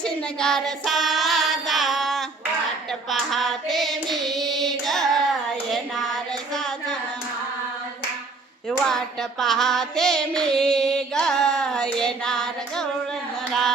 शिनगार साधा वाट पाहते मी ग येणार साजन माझा वाट पाहते मी ग येणार गवळणला